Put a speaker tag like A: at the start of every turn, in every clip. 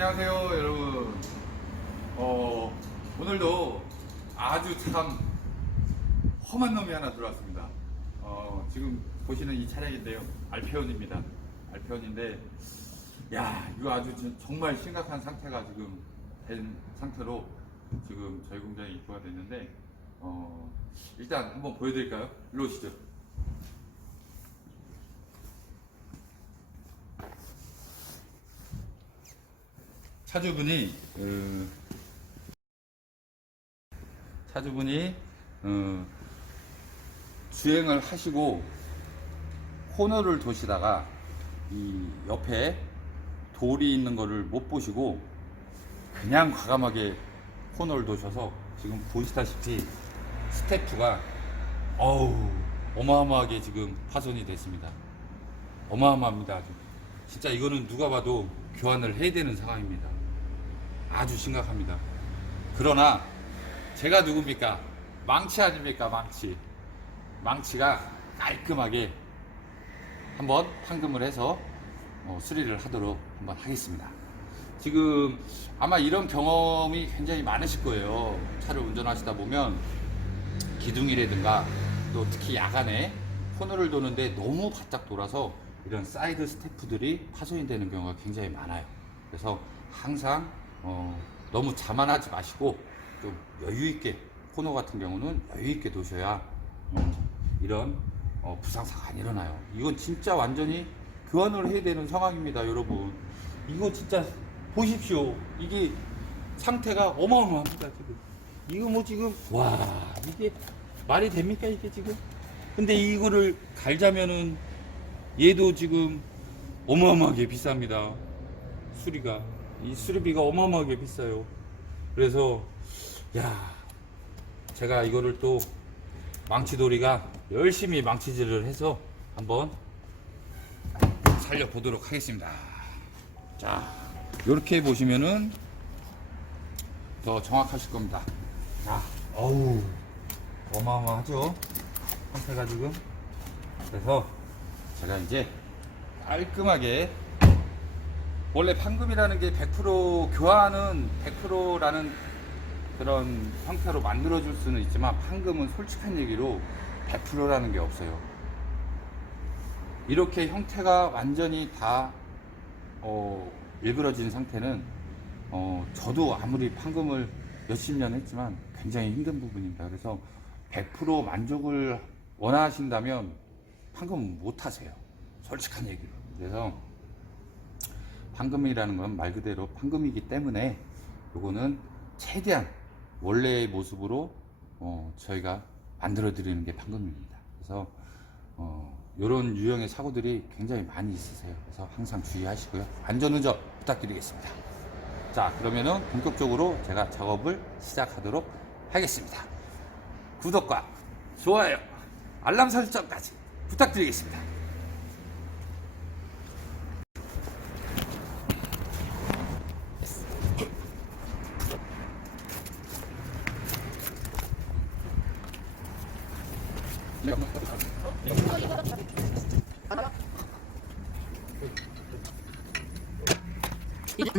A: 안녕하세요 여러분. 어, 오늘도 아주 참 험한 놈이 하나 들어왔습니다. 어, 지금 보시는 이 차량인데요. 알페온입니다. 알페온인데 야 이거 아주 진- 정말 심각한 상태가 지금 된 상태로 지금 저희 공장에 입고가 됐는데 어, 일단 한번 보여드릴까요? 일로 오시죠 차주분이 그 차주분이 어, 주행을 하시고 코너를 도시다가 이 옆에 돌이 있는 거를 못 보시고 그냥 과감하게 코너를 도셔서 지금 보시다시피 스태프가 어우 어마어마하게 지금 파손이 됐습니다. 어마어마합니다. 진짜 이거는 누가 봐도 교환을 해야 되는 상황입니다. 아주 심각합니다. 그러나 제가 누굽니까? 망치 아닙니까? 망치. 망치가 깔끔하게 한번 판금을 해서 어, 수리를 하도록 한번 하겠습니다. 지금 아마 이런 경험이 굉장히 많으실 거예요. 차를 운전하시다 보면 기둥이라든가 또 특히 야간에 코너를 도는데 너무 바짝 돌아서 이런 사이드 스태프들이 파손이 되는 경우가 굉장히 많아요. 그래서 항상 어, 너무 자만하지 마시고 좀 여유 있게 코너 같은 경우는 여유 있게 도셔야 음, 이런 어, 부상사가 안 일어나요. 이건 진짜 완전히 교환을 해야 되는 상황입니다, 여러분. 이거 진짜 보십시오. 이게 상태가 어마어마합니다, 지금. 이거 뭐 지금 와 이게 말이 됩니까 이게 지금? 근데 이거를 갈자면은 얘도 지금 어마어마하게 비쌉니다. 수리가 이 수리비가 어마어마하게 비싸요. 그래서 야 제가 이거를 또 망치돌이가 열심히 망치질을 해서 한번 살려보도록 하겠습니다. 자 이렇게 보시면은 더 정확하실 겁니다. 자, 어우, 어마어마하죠? 상태가 지금. 그래서 제가 이제 깔끔하게 원래 판금이라는 게 100% 교환은 100%라는 그런 형태로 만들어줄 수는 있지만 판금은 솔직한 얘기로 100%라는 게 없어요. 이렇게 형태가 완전히 다 어, 일그러진 상태는 어, 저도 아무리 판금을 몇십 년 했지만 굉장히 힘든 부분입니다. 그래서 100% 만족을 원하신다면 판금 못 하세요. 솔직한 얘기로. 그래서 판금이라는 건 말 그대로 판금이기 때문에 요거는 최대한 원래의 모습으로 어, 저희가 만들어 드리는 게 판금입니다. 그래서 어, 이런 유형의 사고들이 굉장히 많이 있으세요. 그래서 항상 주의하시고요. 안전운전 부탁드리겠습니다. 자, 그러면은 본격적으로 제가 작업을 시작하도록 하겠습니다. 구독과 좋아요, 알람 설정까지 부탁드리겠습니다.
B: 이제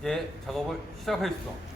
A: 이제 작업을 시작하겠습니다.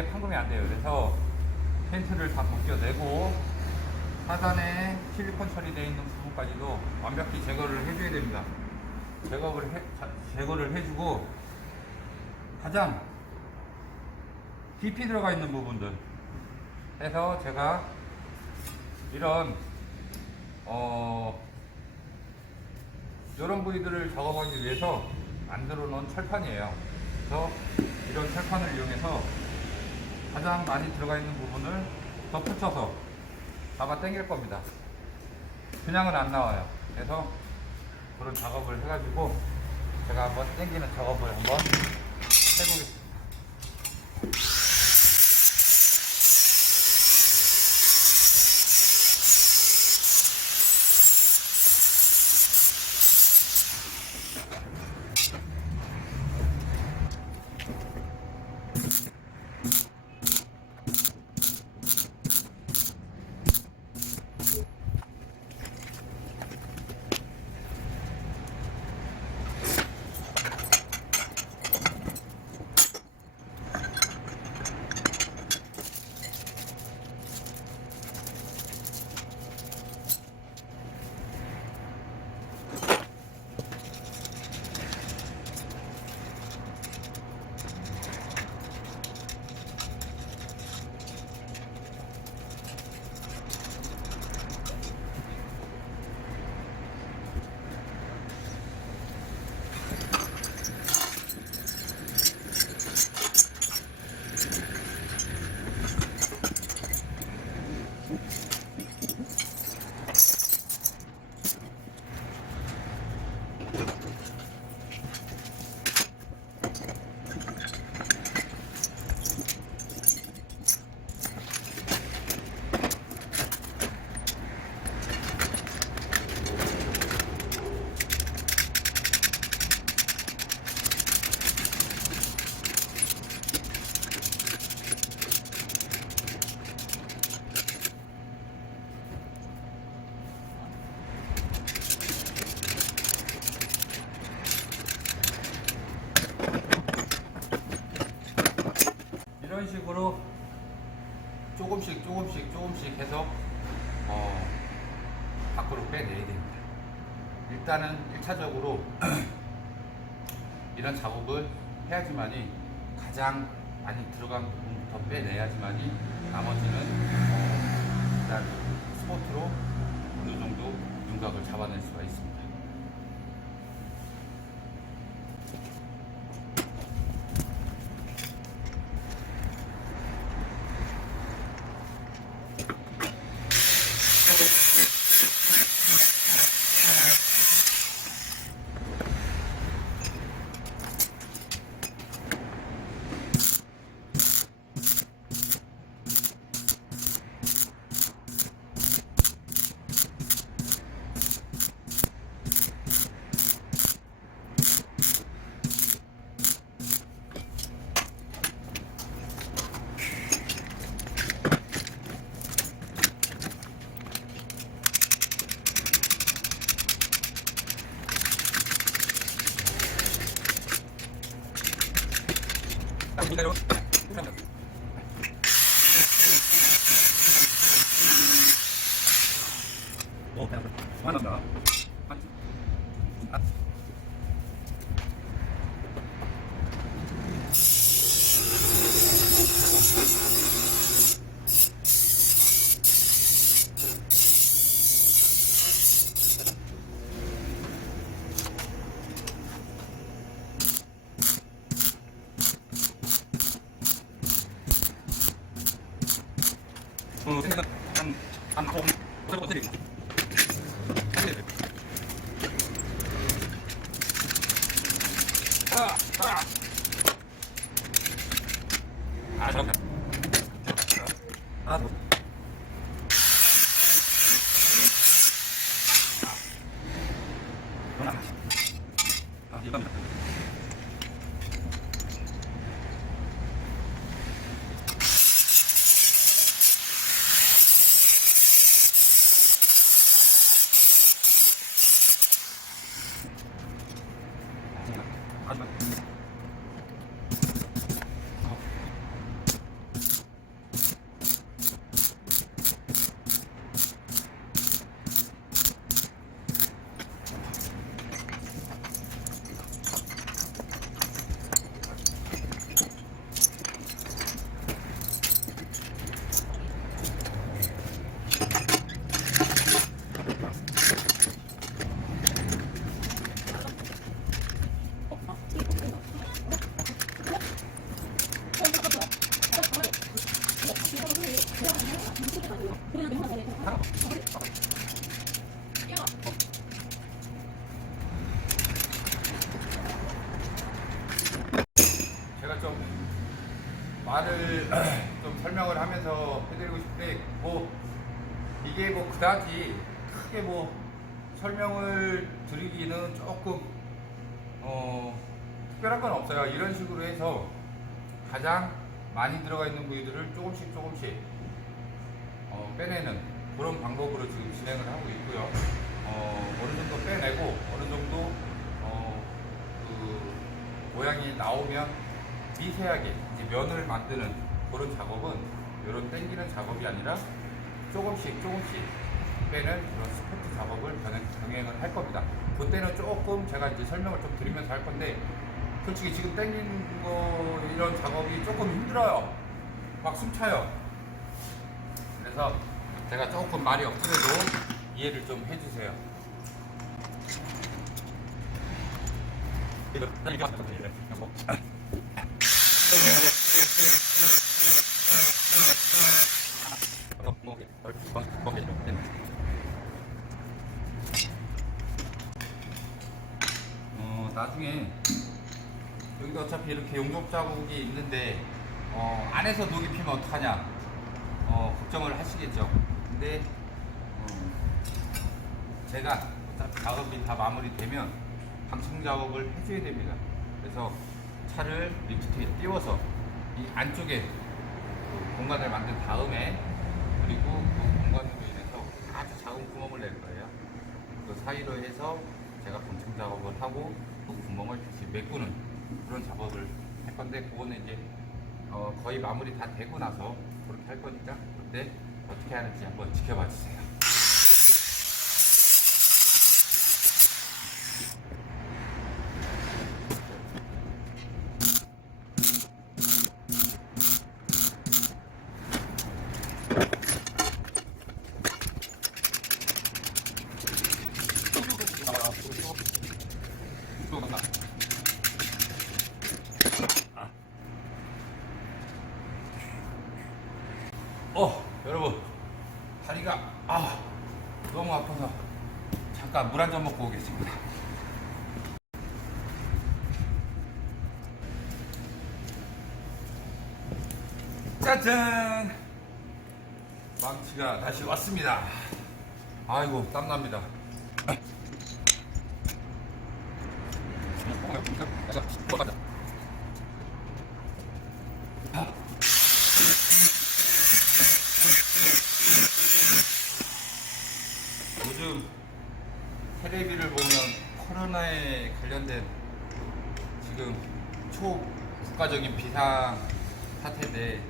A: 안 돼요. 그래서 텐트를 다 벗겨내고 하단에 실리콘 처리되어 있는 부분까지도 완벽히 제거를 해줘야 됩니다. 제거를 해, 자- 제거를 해주고 가장 깊이 들어가 있는 부분들 해서 제가 이런 어 이런 부위들을 작업하기 위해서 만들어 놓은 철판이에요. 그래서 이런 철판을 이용해서 가장 많이 들어가 있는 부분을 덧붙여서 잡아 당길 겁니다. 그냥은 안 나와요. 그래서 그런 작업을 해가지고 제가 한번 당기는 작업을 한번 해보겠습니다. 조금씩 조금씩 조금씩 해서 어, 밖으로 빼내야 됩니다. 일단은 1차적으로 이런 작업을 해야지만이 가장 많이 들어간 부분부터 빼내야지만이 나머지는 어, 일단 스포트로 어느 정도 윤곽을 잡아낼 수가 있습니다. 딱 기다 말을 좀 설명을 하면서 해드리고 싶은데 뭐 이게 뭐 그다지 크게 뭐 설명을 드리기는 조금 어 특별한 건 없어요. 이런 식으로 해서 가장 많이 들어가 있는 부위들을 조금씩 조금씩 어, 빼내는 그런 방법으로 지금 진행을 하고 있고요. 어, 어느 정도 빼내고 어느 정도 어, 그 모양이 나오면 미세하게 면을 만드는 그런 작업은 이런 땡기는 작업이 아니라 조금씩 조금씩 빼는 그런 스포트 작업을 병행, 병행을 할 겁니다. 그때는 조금 제가 이제 설명을 좀 드리면서 할 건데 솔직히 지금 땡기는 거 이런 작업이 조금 힘들어요. 막 숨차요. 그래서 제가 조금 말이 없더라도 이해를 좀 해주세요. 어, 나중에 여기도 어차피 이렇게 용접 자국이 있는데 어, 안에서 녹이 피면 어떡하냐 어, 걱정을 하시겠죠. 근데 어, 제가 작업이 다 마무리되면 방청 작업을 해줘야 됩니다. 그래서 차를 리프트에 띄워서 이 안쪽에 그 공간을 만든 다음에 그리고 그 공간으로 인해서 아주 작은 구멍을 낼 거예요. 그 사이로 해서 제가 방청 작업을 하고 그 구멍을 다시 메꾸는 그런 작업을 할 건데 그거는 이제 어, 거의 마무리 다 되고 나서 그렇게 할 거니까 그때 어떻게 하는지 한번 지켜봐 주세요. 어, 여러분 다리가 아 너무 아파서 잠깐 물 한 잔 먹고 오겠습니다. 짜잔! 망치가 다시 왔습니다. 아이고 땀납니다. 요즘 테레비를 보면 코로나에 관련된 지금 초국가적인 비상 사태인데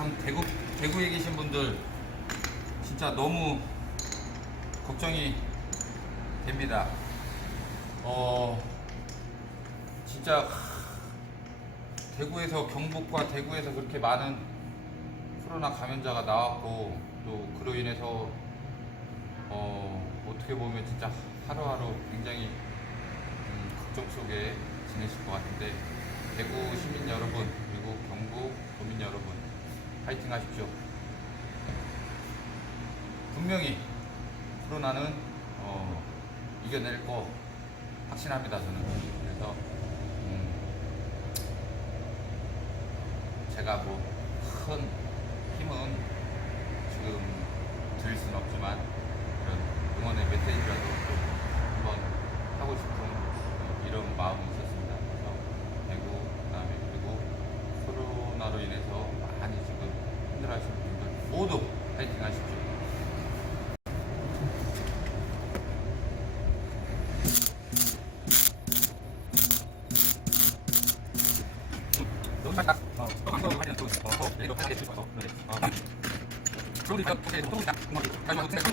A: 참 대구 대구에 계신 분들 진짜 너무 걱정이 됩니다. 어 진짜 대구에서 경북과 대구에서 그렇게 많은 코로나 감염자가 나왔고 또 그로 인해서 어, 어떻게 보면 진짜 하루하루 굉장히 음, 걱정 속에 지내실 것 같은데 대구 시민 여러분 그리고 경북 도민 여러분 파이팅 하십시오. 분명히 코로나는 어, 이겨낼 거 확신합니다 저는. 그래서 음, 제가 뭐 큰 힘은 지금 드릴 수는 없지만 이런 응원의 메시지라도 좀 한번 하고 싶은 어, 이런 마음이 있었습니다. 그래서 대구 그다음에 그리고 코로나로 인해서 많이 지금 힘들어하시는 분들 모두 파이팅 하십시오. 어, 어, 어. 어. 그러니까 뭐, 어, 어, 뭐, 그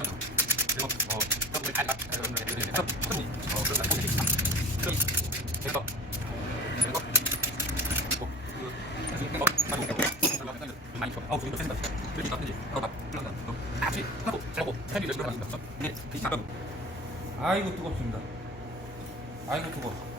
A: 뭐. 아우, 저기 센다. 아이고 뜨겁습니다. 아이고 뜨거. 안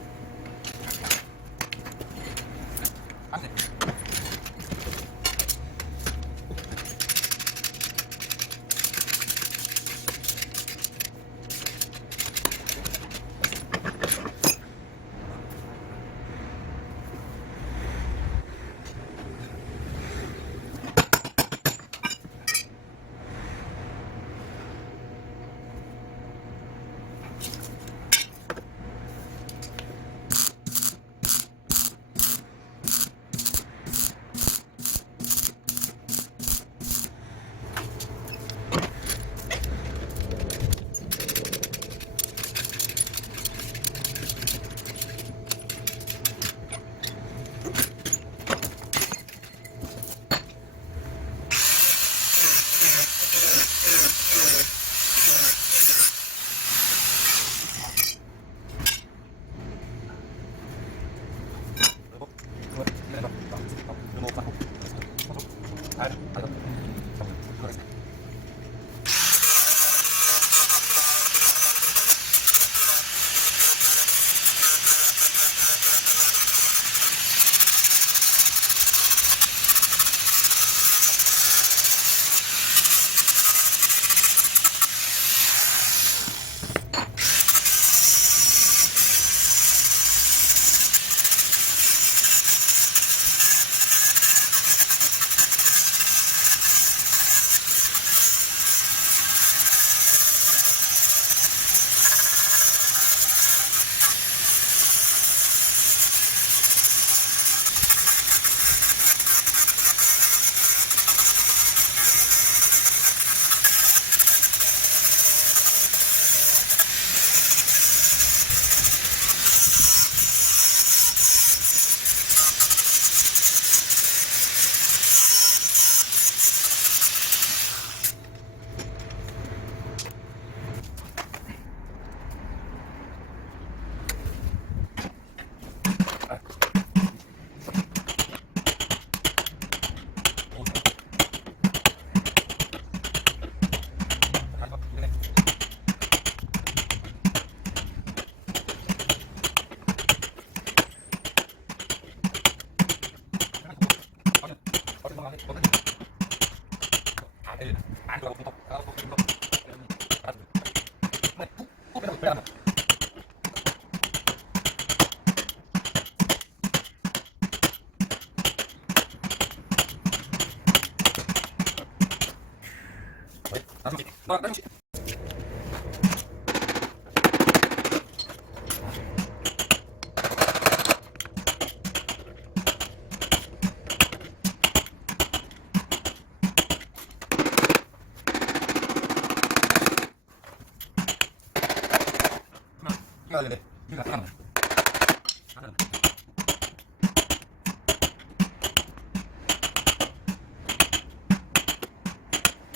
A: 나 땅. 하